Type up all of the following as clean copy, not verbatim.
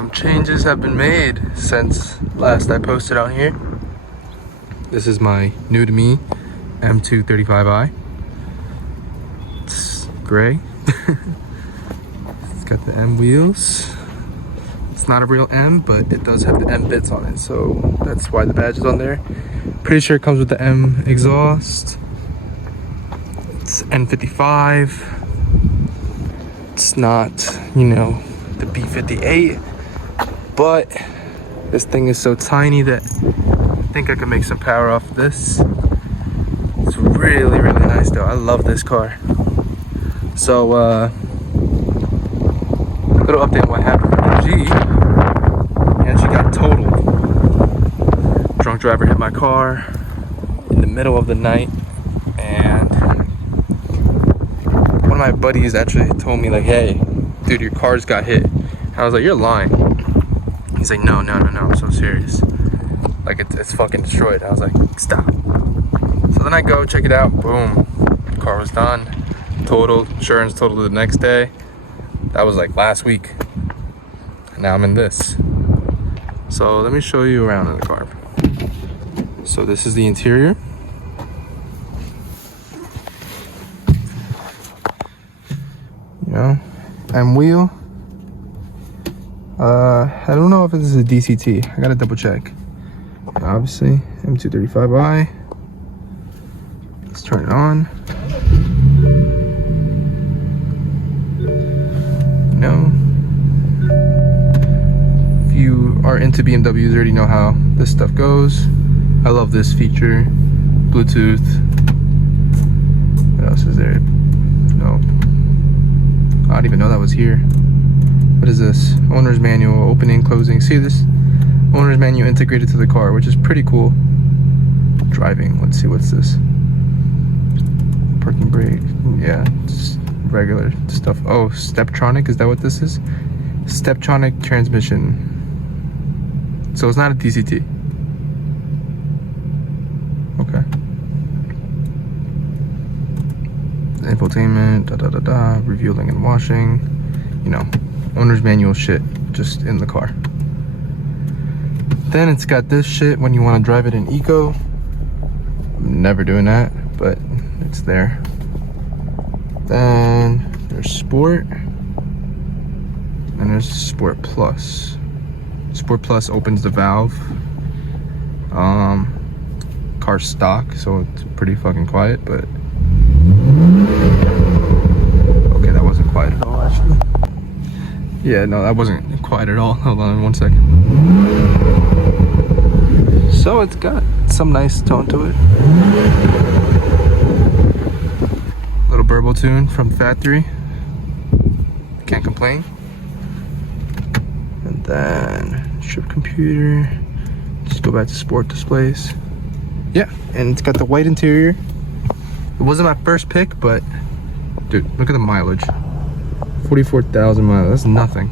some changes have been made since last I posted on here. This is my new to me M235i. It's gray. It's got the M wheels. It's not a real M, but it does have the M bits on it, so that's why the badge is on there. Pretty sure it comes with the M exhaust. It's N55. It's not, you know, the B58, but this thing is so tiny that I think I can make some power off this. It's really, really nice though. I love this car. So, a little update on what happened with G. And she got totaled. Drunk driver hit my car in the middle of the night, and one of my buddies actually told me like, hey, dude, your car's got hit. I was like, you're lying. He's like, no, I'm so serious. Like, it's fucking destroyed. I was like, stop. So then I go check it out. Boom. Car was done. Totaled. Insurance totaled the next day. That was like last week. And now I'm in this. So let me show you around in the car. So this is the interior. You know, M wheel. I don't know if this is a DCT. I gotta double check. Obviously, M235i. Let's turn it on. No. If you are into BMWs, you already know how this stuff goes. I love this feature. Bluetooth. What else is there? No. I didn't even know that was here. What is this? Owner's manual, opening, closing. See this? Owner's manual integrated to the car, which is pretty cool. Driving. Let's see, what's this? Parking brake. Yeah, just regular stuff. Oh, Steptronic, is that what this is? Steptronic transmission. So it's not a DCT. Okay. Infotainment, refueling and washing. You know, owner's manual shit just in the car. Then it's got this shit when you want to drive it in eco. I'm never doing that, but it's there. Then there's sport, and there's sport plus. Sport plus opens the valve. Car's stock, so it's pretty fucking quiet, but okay, that wasn't quiet at all actually. Yeah, no, that wasn't quiet at all. Hold on 1 second. So it's got some nice tone to it. Little burble tune from the factory. Can't complain. And then strip computer. Just go back to sport displays. Yeah, and it's got the white interior. It wasn't my first pick, but dude, look at the mileage. 44,000 miles, that's nothing.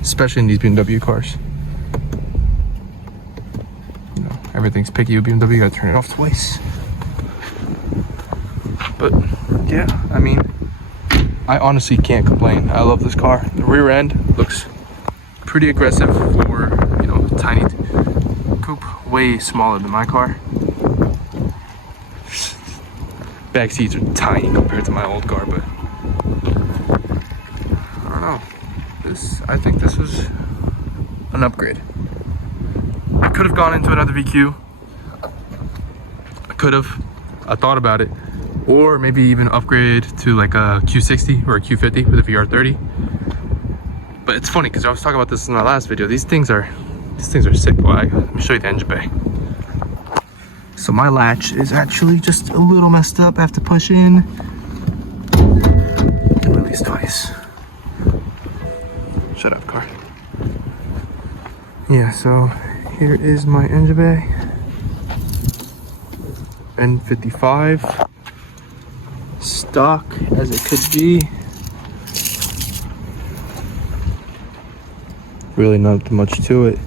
Especially in these BMW cars. You know, everything's picky with BMW, you gotta turn it off twice. But yeah, I mean, I honestly can't complain. I love this car. The rear end looks pretty aggressive for, you know, tiny coupe, way smaller than my car. Back seats are tiny compared to my old car, but I don't know. I think this was an upgrade. I could have gone into another VQ. I could have. I thought about it. Or maybe even upgrade to like a Q60 or a Q50 with a VR30. But it's funny because I was talking about this in my last video. These things are sick. Boy, let me show you the engine bay. So my latch is actually just a little messed up. I have to push in and release twice. Shut up, car. Yeah, so here is my engine bay. N55. Stock as it could be. Really not much to it.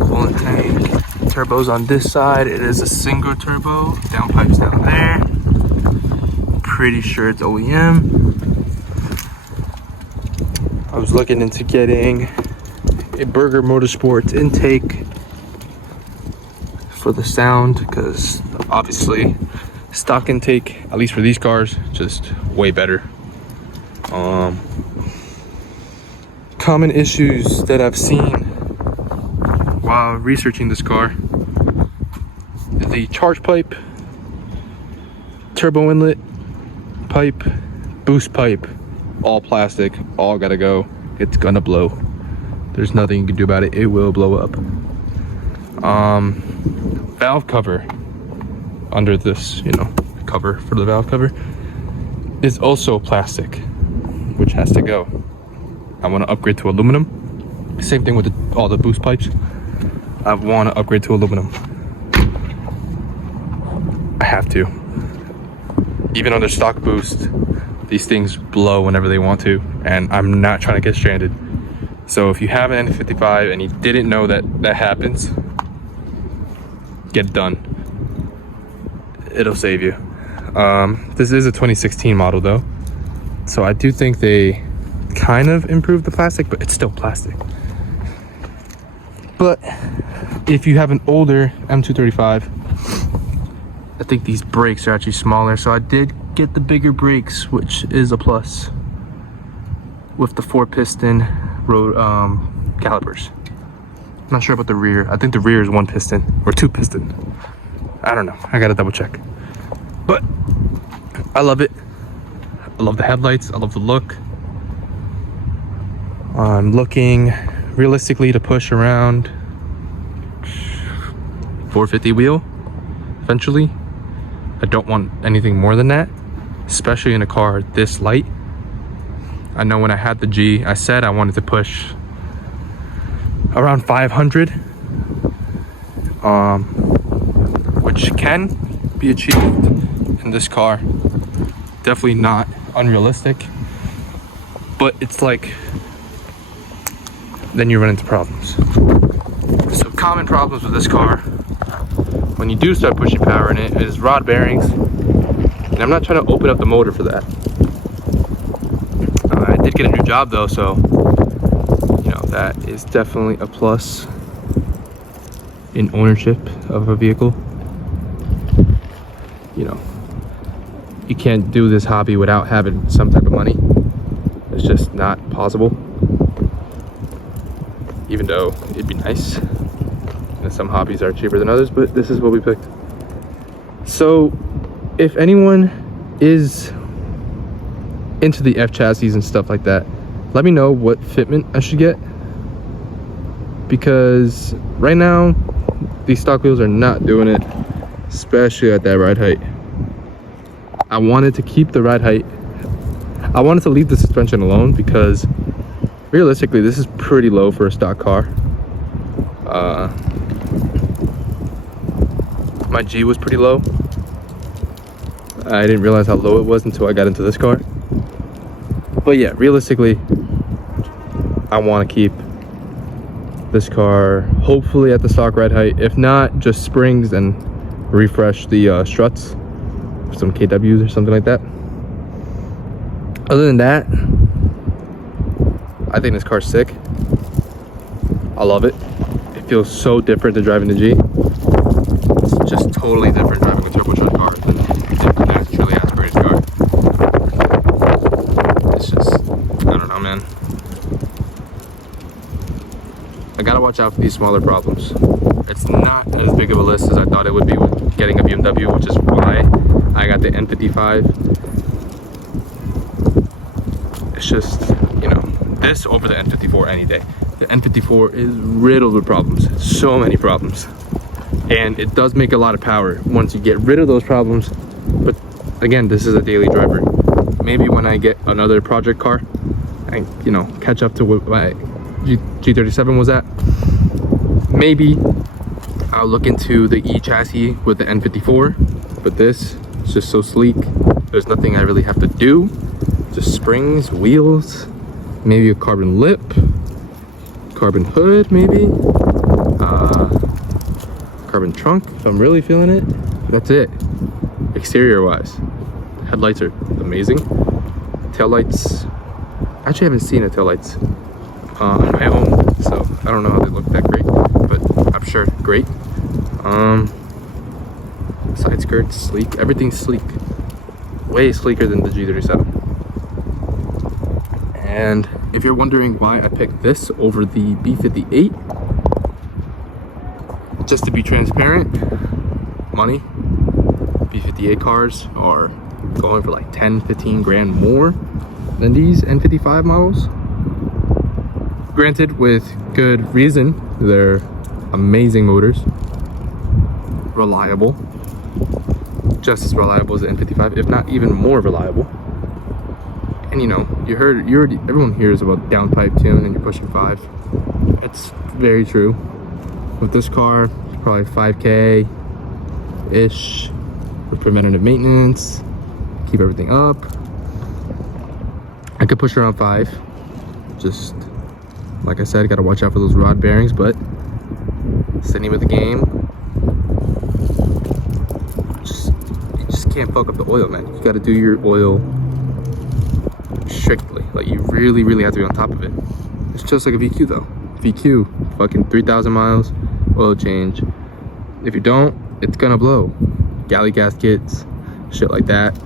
Coolant tank. Turbos on this side. It is a single turbo. Downpipes down there. Pretty sure it's OEM. was looking into getting a Burger Motorsports intake for the sound, because obviously stock intake, at least for these cars, just way better. Common issues that I've seen while researching this car: the charge pipe, turbo inlet pipe, boost pipe, all plastic, all gotta go. It's gonna blow. There's nothing you can do about it. It will blow up. Valve cover under this, you know, cover for the valve cover is also plastic, which has to go. I want to upgrade to aluminum. Same thing with all the boost pipes. I want to upgrade to aluminum. I have to. Even under stock boost, these things blow whenever they want to, and I'm not trying to get stranded. So if you have an N55 and you didn't know that that happens, get it done. It'll save you. This is a 2016 model though, so I do think they kind of improved the plastic, but it's still plastic. But if you have an older M235, I think these brakes are actually smaller, so I did get the bigger brakes, which is a plus, with the 4-piston road calipers. I'm not sure about the rear. I think the rear is 1 piston or 2 piston. I don't know. I gotta double check. But I love it. I love the headlights. I love the look. I'm looking realistically to push around 450 wheel eventually. I don't want anything more than that, especially in a car this light. I know when I had the G, I said I wanted to push around 500, which can be achieved in this car. Definitely not unrealistic, but it's like, then you run into problems. So common problems with this car when you do start pushing power in it is rod bearings, and I'm not trying to open up the motor for that. I did get a new job though, so you know that is definitely a plus in ownership of a vehicle. You know, you can't do this hobby without having some type of money. It's just not possible, even though it'd be nice. And some hobbies are cheaper than others, but this is what we picked. So if anyone is into the F chassis and stuff like that, let me know what fitment I should get, because right now these stock wheels are not doing it, especially at that ride height. I wanted to keep the ride height. I wanted to leave the suspension alone because realistically this is pretty low for a stock car. My G was pretty low. I didn't realize how low it was until I got into this car. But yeah, realistically, I want to keep this car hopefully at the stock ride height. If not, just springs and refresh the struts, some KWs or something like that. Other than that, I think this car's sick. I love it. It feels so different than driving the G. It's just totally different driving a turbocharged car than a naturally aspirated car. It's just, I don't know, man. I gotta watch out for these smaller problems. It's not as big of a list as I thought it would be with getting a BMW, which is why I got the N55. It's just, you know, this over the N54 any day. The N54 is riddled with problems, so many problems. And it does make a lot of power once you get rid of those problems. But again, this is a daily driver. Maybe when I get another project car, I, you know, catch up to what my G37 was at, maybe I'll look into the E chassis with the N54. But this is just so sleek. There's nothing I really have to do. Just springs, wheels, maybe a carbon lip, carbon hood maybe, carbon trunk if I'm really feeling it. That's it. Exterior wise, headlights are amazing. Taillights, I actually haven't seen the taillights on my own, so I don't know how they look that great, but I'm sure great. Side skirts, sleek. Everything's sleek. Way sleeker than the G37. And if you're wondering why I picked this over the B58, just to be transparent, money. B58 cars are going for like 10-15 grand more than these N55 models. Granted, with good reason. They're amazing motors, reliable, just as reliable as the N55, if not even more reliable. And you know, everyone hears about downpipe tune and you're pushing 5. It's very true. With this car, probably 5K ish for preventative maintenance, keep everything up. I could push around 5. Just like I said, gotta watch out for those rod bearings, but it's the name of the game. You just can't fuck up the oil, man. You gotta do your oil strictly. Like, you really have to be on top of it. It's just like a VQ though. VQ, fucking 3,000 miles, oil change. If you don't, it's gonna blow. Galley gaskets, shit like that,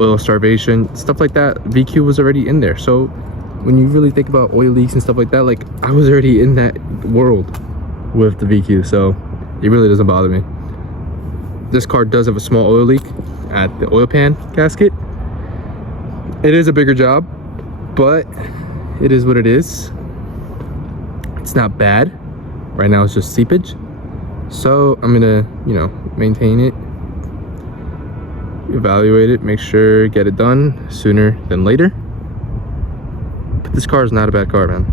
oil starvation, stuff like that. VQ was already in there. So when you really think about oil leaks and stuff like that, like, I was already in that world with the VQ, so it really doesn't bother me. This car does have a small oil leak at the oil pan gasket. It is a bigger job, but it is what it is. It's not bad. Right now it's just seepage. So I'm gonna, you know, maintain it, evaluate it, make sure, get it done sooner than later. But this car is not a bad car, man.